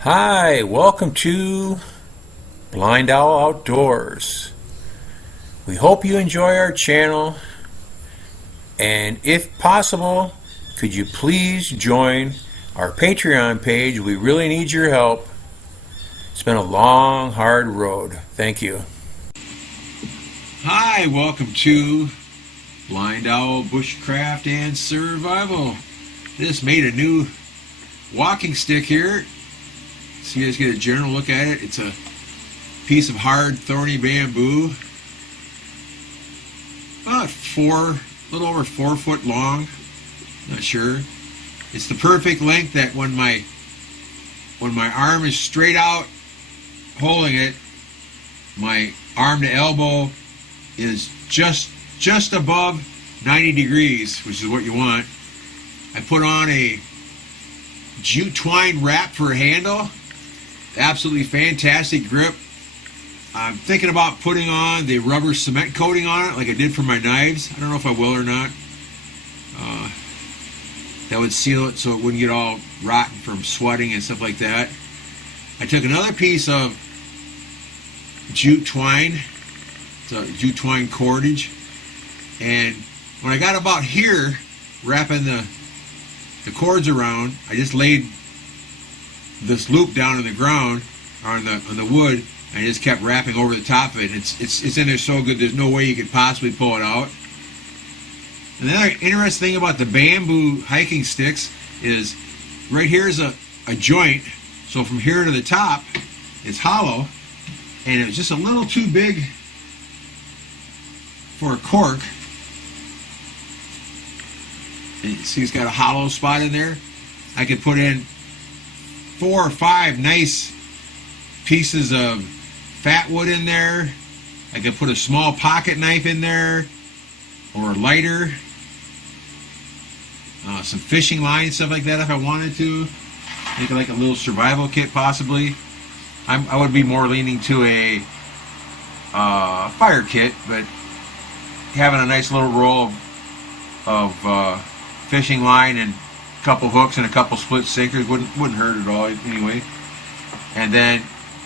Hi, welcome to BlindOwl Outdoors. We hope you enjoy our channel, and if possible, could you please join our Patreon page? We really need your help. It's been a long, hard road. Thank you. Hi, welcome to BlindOwl Bushcraft and Survival. Just made a new walking stick here. So you guys get a general look at it. It's a piece of hard, thorny bamboo, about a little over 4 foot long. Not sure. It's the perfect length that when my arm is straight out holding it, my arm to elbow is just above 90 degrees, which is what you want. I put on a jute twine wrap for a handle. Absolutely fantastic grip. I'm thinking about putting on the rubber cement coating on it like I did for my knives. I don't know if I will or not. That would seal it so it wouldn't get all rotten from sweating and stuff like that. I took another piece of jute twine. It's a jute twine cordage. And when I got about here, wrapping the cords around, I just laid this loop down on the ground, or on the wood, and I just kept wrapping over the top of it. It's in there so good there's no way you could possibly pull it out. And the other interesting thing about the bamboo hiking sticks is right here is a joint, so from here to the top it's hollow, and it's just a little too big for a cork. And you see it's got a hollow spot in there. I could put in 4 or 5 nice pieces of fat wood in there. I could put a small pocket knife in there, or a lighter, some fishing line, stuff like that if I wanted to. Make it like a little survival kit possibly. I would be more leaning to a fire kit, but having a nice little roll of fishing line and a couple hooks and a couple split sinkers wouldn't hurt at all anyway. And then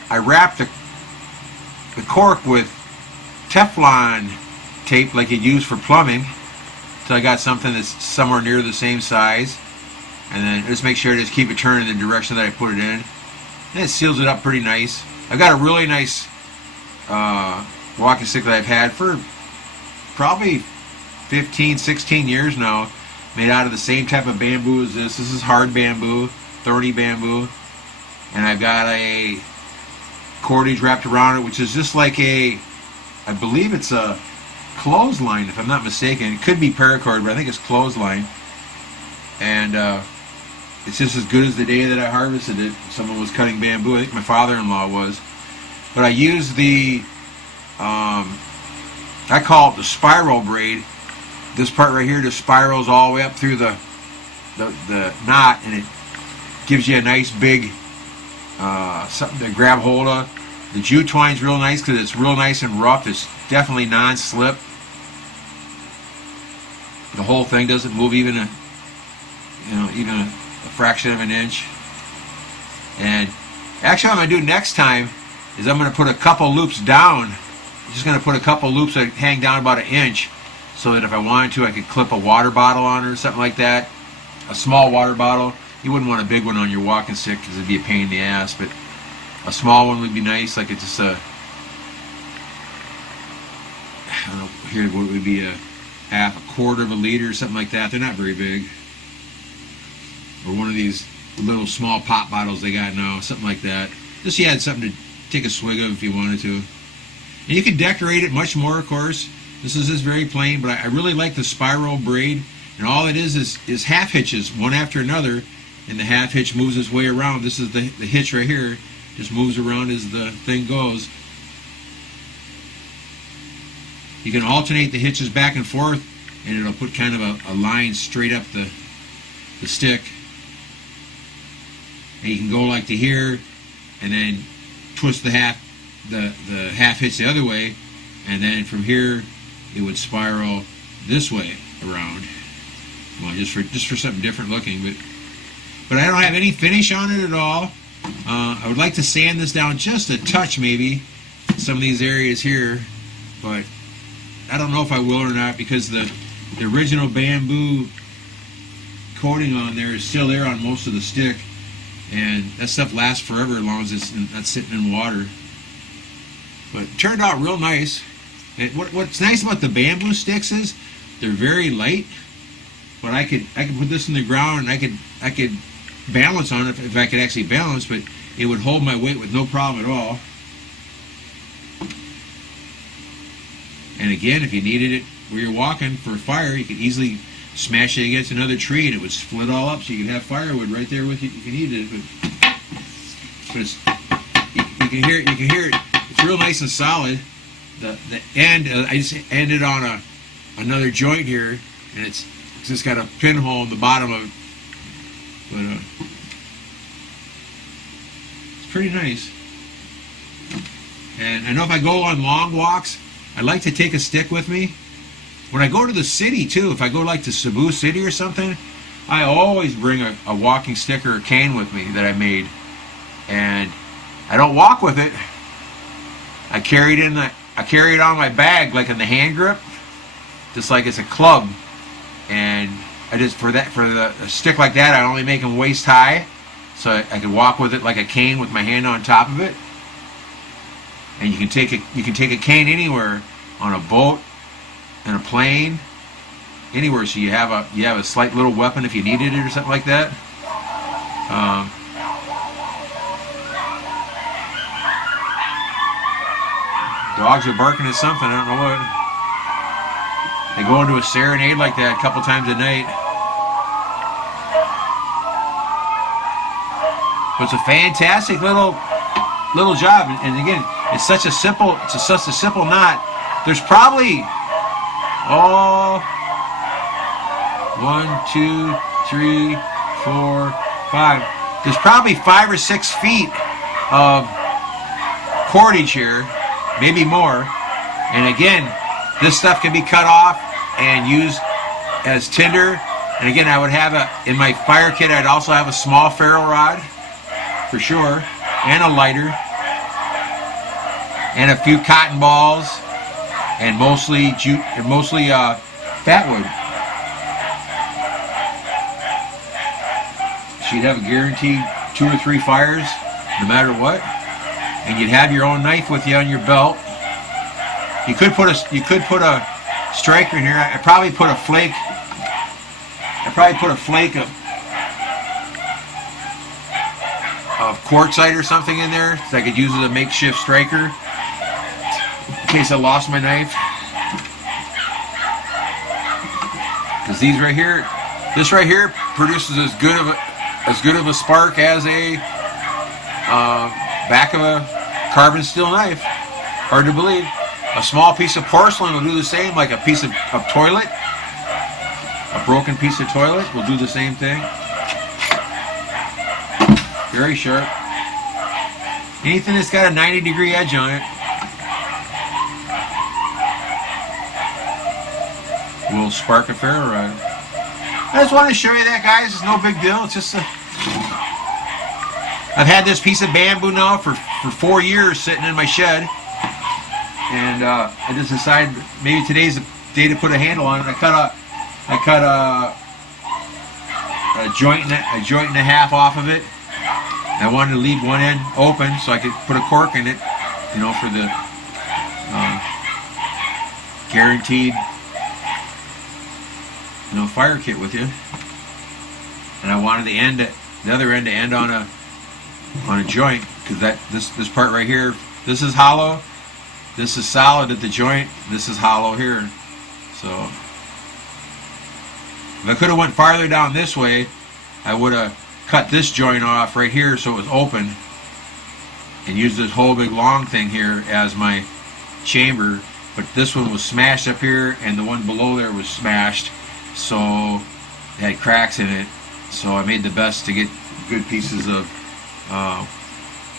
I wrapped the cork with Teflon tape like you'd use for plumbing, so I got something that's somewhere near the same size, and then just make sure to just keep it turned in the direction that I put it in, and it seals it up pretty nice. I've got a really nice walking stick that I've had for probably 15, 16 years now, made out of the same type of bamboo as this. This is hard bamboo, 30 bamboo, and I've got a cordage wrapped around it, which is just like I believe it's a clothesline if I'm not mistaken. It could be paracord, but I think it's clothesline. And it's just as good as the day that I harvested it. Someone was cutting bamboo. I think my father-in-law was. But I used the I call it the spiral braid. This part right here just spirals all the way up through the knot, and it gives you a nice big something to grab hold of. The jute twine's real nice because it's real nice and rough. It's definitely non-slip. The whole thing doesn't move even a fraction of an inch. And actually what I'm going to do next time is I'm going to put a couple loops down. I'm just going to put a couple loops that hang down about 1 inch, so that if I wanted to I could clip a water bottle on it or something like that. A small water bottle. You wouldn't want a big one on your walking stick because it'd be a pain in the ass, but a small one would be nice, like it's just I don't know, here what would be a quarter of a liter or something like that. They're not very big. Or one of these little small pop bottles they got now, something like that. Just you had something to take a swig of if you wanted to. And you can decorate it much more, of course. This is just very plain, but I really like the spiral braid. And all it is half hitches, one after another, and the half hitch moves its way around. This is the hitch right here, just moves around as the thing goes. You can alternate the hitches back and forth, and it'll put kind of a line straight up the stick. And you can go like to here, and then twist the half hitch the other way, and then from here it would spiral this way around. Well, just for something different looking, but I don't have any finish on it at all. I would like to sand this down just a touch, maybe some of these areas here, but I don't know if I will or not, because the original bamboo coating on there is still there on most of the stick, and that stuff lasts forever as long as it's not sitting in water. But it turned out real nice. And what's nice about the bamboo sticks is they're very light. But I could put this in the ground, and I could balance on it if I could actually balance, but it would hold my weight with no problem at all. And again, if you needed it where you're walking for a fire, you could easily smash it against another tree and it would split all up, so you could have firewood right there with you if you needed it. But it's, you can hear it. It's real nice and solid. The end, I just ended on another joint here, and it's just got a pinhole in the bottom of it. But it's pretty nice. And I know if I go on long walks, I like to take a stick with me. When I go to the city too, if I go like to Cebu City or something, I always bring a walking stick or a cane with me that I made. And I don't walk with it. I carry it on my bag, like in the hand grip, just like it's a club. And I just for a stick like that, I only make them waist high, so I can walk with it like a cane with my hand on top of it. And you can take a cane anywhere, on a boat, in a plane, anywhere. So you have a slight little weapon if you needed it or something like that. Dogs are barking at something. I don't know what. They go into a serenade like that a couple times a night. But it's a fantastic little job, and again, it's such a simple knot. There's probably 1, 2, 3, 4, 5. There's probably 5 or 6 feet of cordage here, maybe more. And again, this stuff can be cut off and used as tinder. And again, I would have in my fire kit, I'd also have a small ferro rod, for sure, and a lighter, and a few cotton balls, and mostly fatwood. So you'd have a guaranteed 2 or 3 fires, no matter what, and you'd have your own knife with you on your belt. You could put a striker in here. I probably put a flake. Of quartzite or something in there, so I could use it as a makeshift striker in case I lost my knife. Because this right here produces as good of a spark as a back of a carbon steel knife. Hard to believe. A small piece of porcelain will do the same, like a piece of toilet. A broken piece of toilet will do the same thing. Very sharp. Anything that's got a 90-degree edge on it will spark a ferro rod. I just wanted to show you that, guys. It's no big deal. It's just I've had this piece of bamboo now for 4 years sitting in my shed. And I just decided maybe today's the day to put a handle on it. I cut a joint and a half off of it. I wanted to leave one end open so I could put a cork in it, for the guaranteed, fire kit with you. And I wanted the other end to end on a joint, because this part right here, this is hollow. This is solid at the joint. This is hollow here. So if I could have went farther down this way, I would have cut this joint off right here so it was open, and used this whole big long thing here as my chamber. But this one was smashed up here, and the one below there was smashed, so it had cracks in it. So I made the best to get good pieces of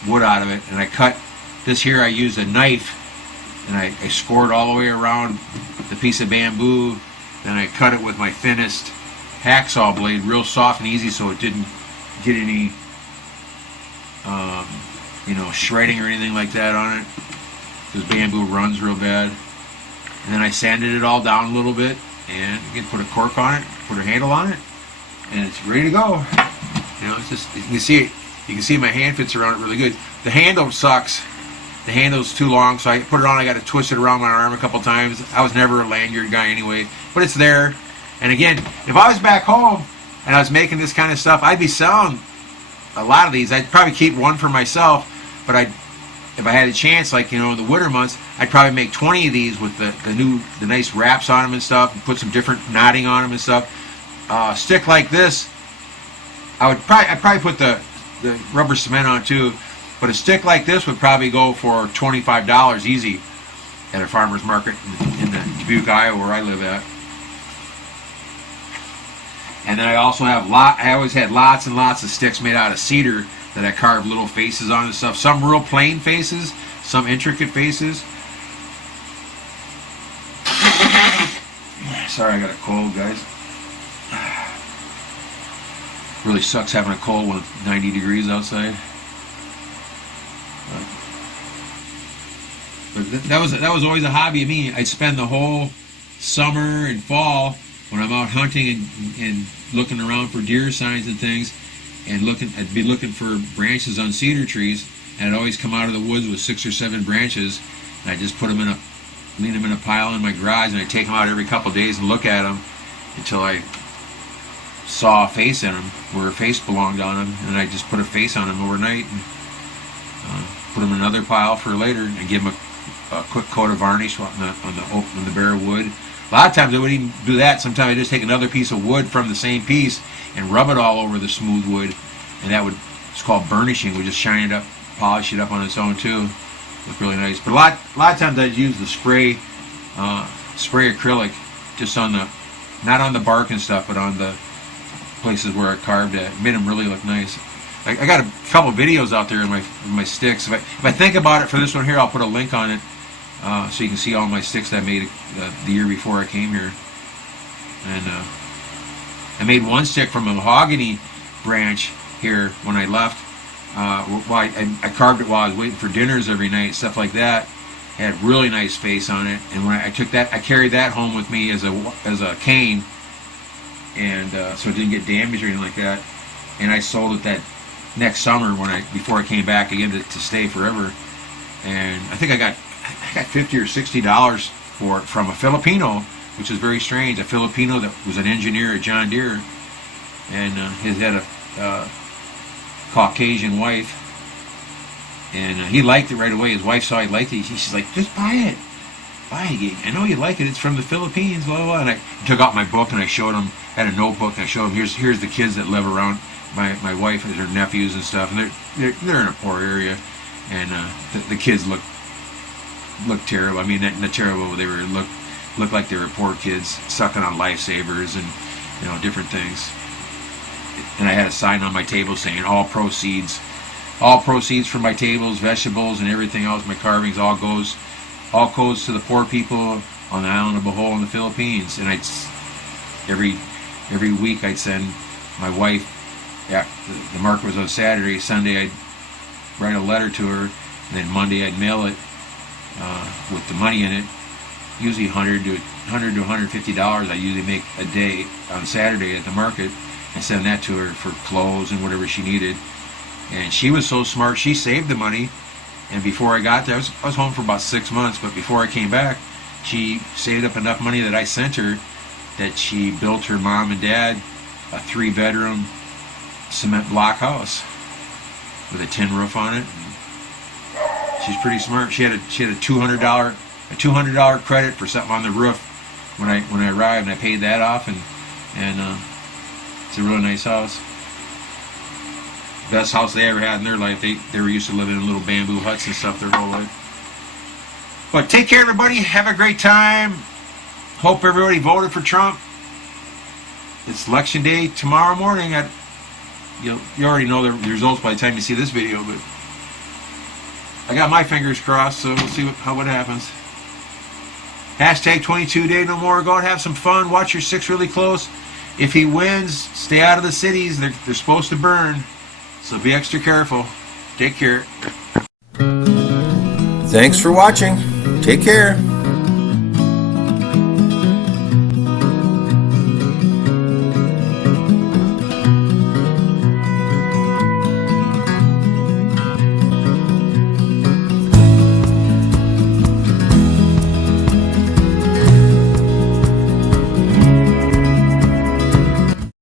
wood out of it. And I cut this here. I used a knife, and I scored all the way around the piece of bamboo. Then I cut it with my thinnest hacksaw blade real soft and easy, so it didn't get any you know, shredding or anything like that on it, because bamboo runs real bad. And then I sanded it all down a little bit, and you can put a cork on it, put a handle on it, and it's ready to go. You know, it's just, you can see it. You can see my hand fits around it really good. The handle sucks. The handle's too long, so I put it on. I got to twist it around my arm a couple times. I was never a lanyard guy anyway, but it's there. And again, if I was back home and I was making this kind of stuff, I'd be selling a lot of these. I'd probably keep one for myself, but if I had a chance, like, you know, in the winter months, I'd probably make 20 of these with the nice wraps on them and stuff, and put some different knotting on them and stuff. Stick like this, I'd probably put the rubber cement on too, but a stick like this would probably go for $25 easy at a farmer's market in the Dubuque, Iowa, where I live at. And then I also have I always had lots and lots of sticks made out of cedar that I carved little faces on and stuff. Some real plain faces, some intricate faces. Sorry, I got a cold, guys. Really sucks having a cold when it's 90 degrees outside. But that was always a hobby of me. I'd spend the whole summer and fall when I'm out hunting and looking around for deer signs and things, and I'd be looking for branches on cedar trees, and I'd always come out of the woods with 6 or 7 branches, and I'd just lean them in a pile in my garage, and I'd take them out every couple of days and look at them until I saw a face in them, where a face belonged on them, and I'd just put a face on them overnight and put them in another pile for later, and give them a quick coat of varnish on the bare wood. A lot of times I wouldn't even do that. Sometimes I just take another piece of wood from the same piece and rub it all over the smooth wood, and it's called burnishing. We just shine it up, polish it up on its own too. Look really nice. But a lot of times I'd use the spray acrylic, just on not on the bark and stuff, but on the places where I carved it. It made them really look nice. I got a couple videos out there in my sticks. If I think about it for this one here, I'll put a link on it. So you can see all my sticks that I made the year before I came here. And I made one stick from a mahogany branch here when I left. I carved it while I was waiting for dinners every night, stuff like that. It had really nice face on it. And when I carried that home with me as a cane, and so it didn't get damaged or anything like that. And I sold it that next summer before I came back again to stay forever. And I think I got $50 or $60 for it from a Filipino, which is very strange. A Filipino that was an engineer at John Deere, and he had a Caucasian wife, and he liked it right away. His wife saw he liked it. She's like, "Just buy it. I know you like it. It's from the Philippines." Blah blah blah. And I took out my book and I showed him. Had a notebook and I showed him. Here's the kids that live around my wife and her nephews and stuff, and they're in a poor area, and the kids look terrible. I mean, not terrible. They looked like they were poor kids sucking on lifesavers and, you know, different things. And I had a sign on my table saying all proceeds from my tables, vegetables, and everything else, my carvings, all goes to the poor people on the island of Bohol in the Philippines. And every week I'd send my wife. Yeah, the market was on Saturday. Sunday I'd write a letter to her, and then Monday I'd mail it with the money in it. Usually $100 to $150 I usually make a day on Saturday at the market, and send that to her for clothes and whatever she needed. And she was so smart, she saved the money. And before I got there, I was home for about 6 months, but before I came back, she saved up enough money that I sent her that she built her mom and dad a 3-bedroom cement block house with a tin roof on it. She's pretty smart. She had a $200 credit for something on the roof when I arrived, and I paid that off, and it's a really nice house. Best house they ever had in their life. They were used to living in little bamboo huts and stuff their whole life. But take care, everybody. Have a great time. Hope everybody voted for Trump. It's election day tomorrow morning. You already know the results by the time you see this video, but I got my fingers crossed, so we'll see what happens. Hashtag 22 day no more. Go and have some fun. Watch your six really close. if he wins, stay out of the cities. They're supposed to burn, so be extra careful. Take care. Thanks for watching. Take care.